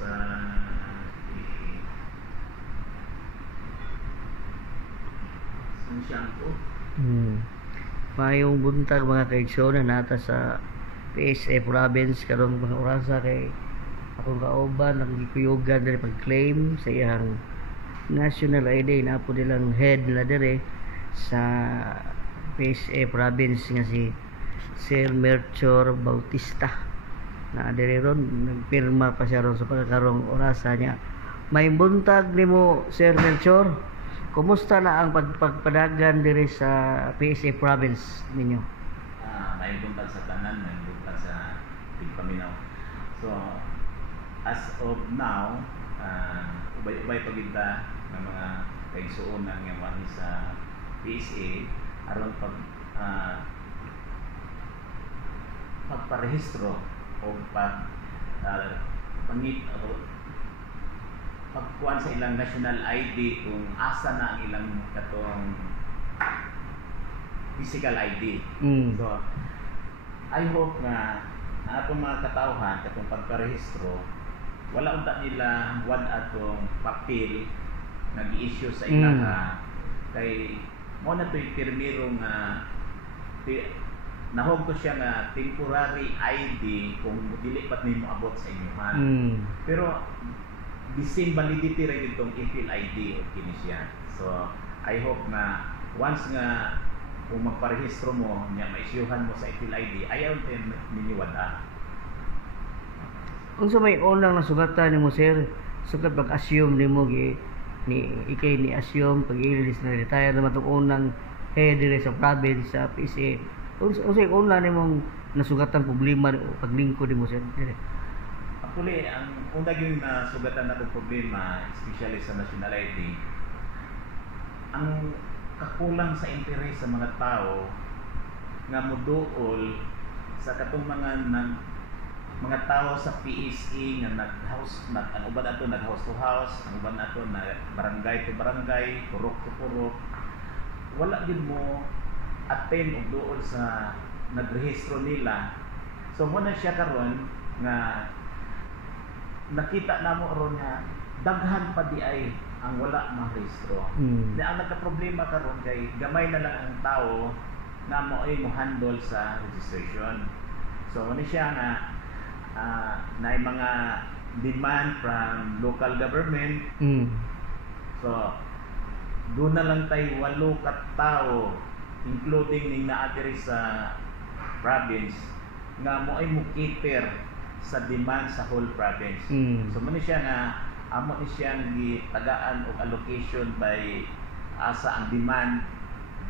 sa Santiago. Mayong buntag mga kaigsoon na nata sa PSA province karong mga orasa kay akong kauban ang gikuyugan diri pag-claim sa iyang national ID na po nilang head nila dire sa PSA province nga si Sir Melchor Bautista na dire ron nagpirma pa siya ron sa pagkarong orasa niya. May buntag nimo Sir Melchor, kumusta na ang pagpadagan dire sa PSA province ninyo? May buntag sa tanan, may buntag sa Tigpaminaw. So as of now, ubay-ubay paginta ng mga kaigsuon nga wani sa PSA aron pagparehistro o pagkuhan sa ilang national ID kung asa na ang ilang katong physical ID. So I hope na atong mga katawhan katong pagparehistro wala unta nila wad atong papel nag-i-issue sa ilaha kay mo na to'y pirmiro nga nahog ko siya nga temporary ID kung dili pat nimo abot sa inyohan. Pero the same validity ra itong EFIL ID o kini siya. So I hope na once nga kung magparehistro mo nya ma-issuehan mo sa EFIL ID ayaw din ninyo wada. Unsa may unang nasugatan nimo Sir? Sugat pag-assume nimo ni assume pag-ilis na retire naman itong unang head dire sa province sa PSA. Unsa yung una nimong nasugatan problema o paglingkod nimo Sir dire? Actually, ang una yung nasugatan na problema, especially sa national ID, ang kakulang sa interes sa mga tao nga moduol sa katong mga tao sa PSA nga ang uban ato nag-house to house, ang uban ato na barangay to barangay, purok to purok. Wala din mo attend og duol sa nagrehistro nila. So mo na siya karon nga nakita namo ron nga daghan pa di ay ang wala mahistro. Na ang nagka-problema karon kay gamay na lang ang tao na mo'y mo handle sa registration. So ano siya nga na mga demand from local government. So doon na lang tayo 8 ka tao including ning naadiri sa province nga mo'y mo cater sa demand sa whole province. So mo siya nga amo ni siyang gitagaan og allocation by asa ang demand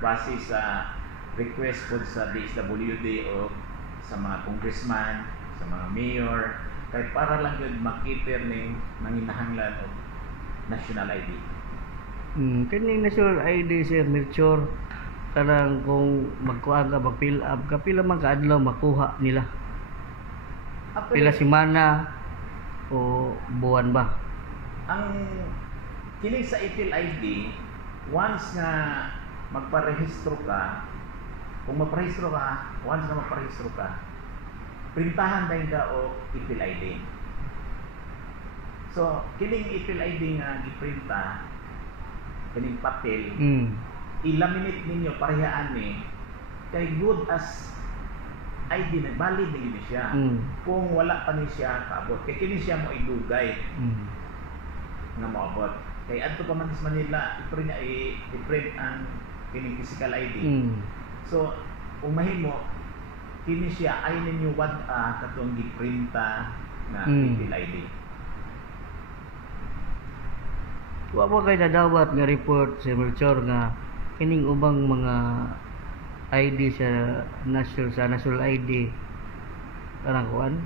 base sa request pod sa DSWD o sa mga congressman, sa mga mayor, kay para lang yun makiter ning nanginahanglan og national ID. Kaning national ID Sir Melchor kanang kung magkuha ka mag-fill up ka pila man ka adlaw makuha nila? Pila semana o buwan ba? Ang kini sa EFIL ID, once nga magparehistro ka, kung magparehistro ka, once nga magparehistro ka, printahan din ka o EFIL ID. So, kining EFIL ID nga giprinta, kining papel, i-laminate ninyo parehaan ni kay good as ID na valid ni siya. Kung wala pa ni siya kaabot, kay kini siya mo idugay nga moabot. Kay adto pa man sa Manila, i-print ang kining physical ID. So, kung mahimo kini siya ay ninyo wad katong giprinta na EFIL ID. Wa ba kay nadawat nga report si Melchor nga kining ubang mga ID sa national ID karang kuan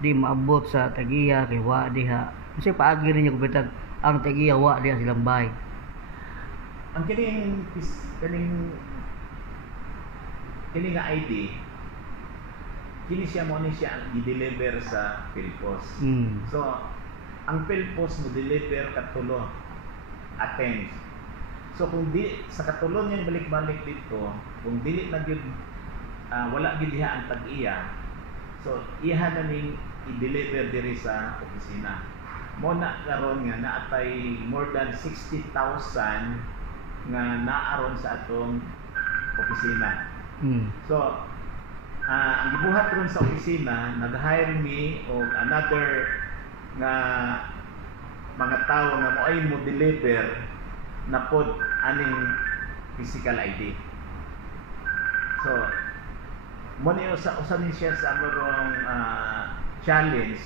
di maabot sa tagiya kay wa diha kasi paagi ninyo kubitag ang tagiya wa diha silang bahay. Ang kining nga ID kini siya mo ni siya i-deliver sa PhilPos. So ang PhilPos mo deliver katulo attend. So kung di sa katulon yang balik-balik dito, kung dili na gyud wala gyud diha ang tag-iya, so iha na ning i-deliver diri sa opisina. Muna karon nga naatay more than 60,000 nga naaron sa atong opisina. So, ang gibuhat ron sa opisina, nag-hire me o another nga mga tao nga mo ay mo deliver na pod aning physical ID. So, mo ni usa ni siya sa among challenge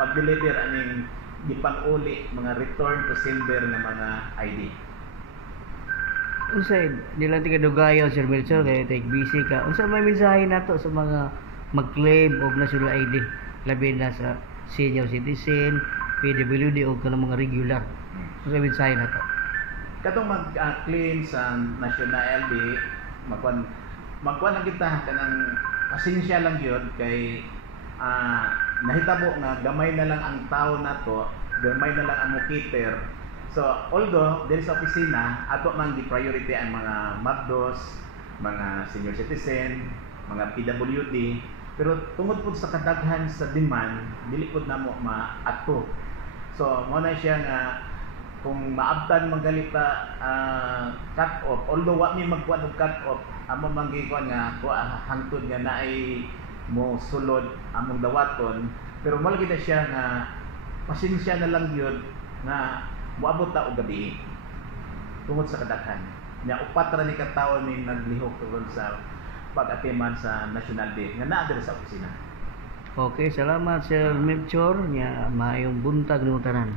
pag-deliver aning gipang-uli mga return to sender nga mga ID. Unsay nilang tigadugayon Sir Melchor kay take busy ka. Unsa may mensahe nato sa mga mag-claim og national ID labi na sa senior citizen, PWD o kanang mga regular. Unsa may mensahe nato? Katong mag-claim sa national ID, magkuan lang kita kanang pasensya lang yun kay nahitabo nga gamay na lang ang tao nato, gamay na lang ang mukiter. So, although diri sa opisina, ato man di-priority ang mga MABDOS, mga senior citizen, mga PWD, pero tungod po sa kadaghan sa demand, dili pod namo maato. So, mo na siya nga kung maabtan manggalita cut off, although wa mi magkuan og cut off, amo manggikuan nga hangtod nga naay mo sulod among dawaton, pero malagi na siya nga pasensya na lang yun nga moabot ta og gabi tungod sa kadaghan nya upat ra ni katawo ni naglihok tungod sa pag-atiman sa National Day nga naa diri sa opisina. Okay, salamat Sir Melchor nya maayong buntag nimo tanan.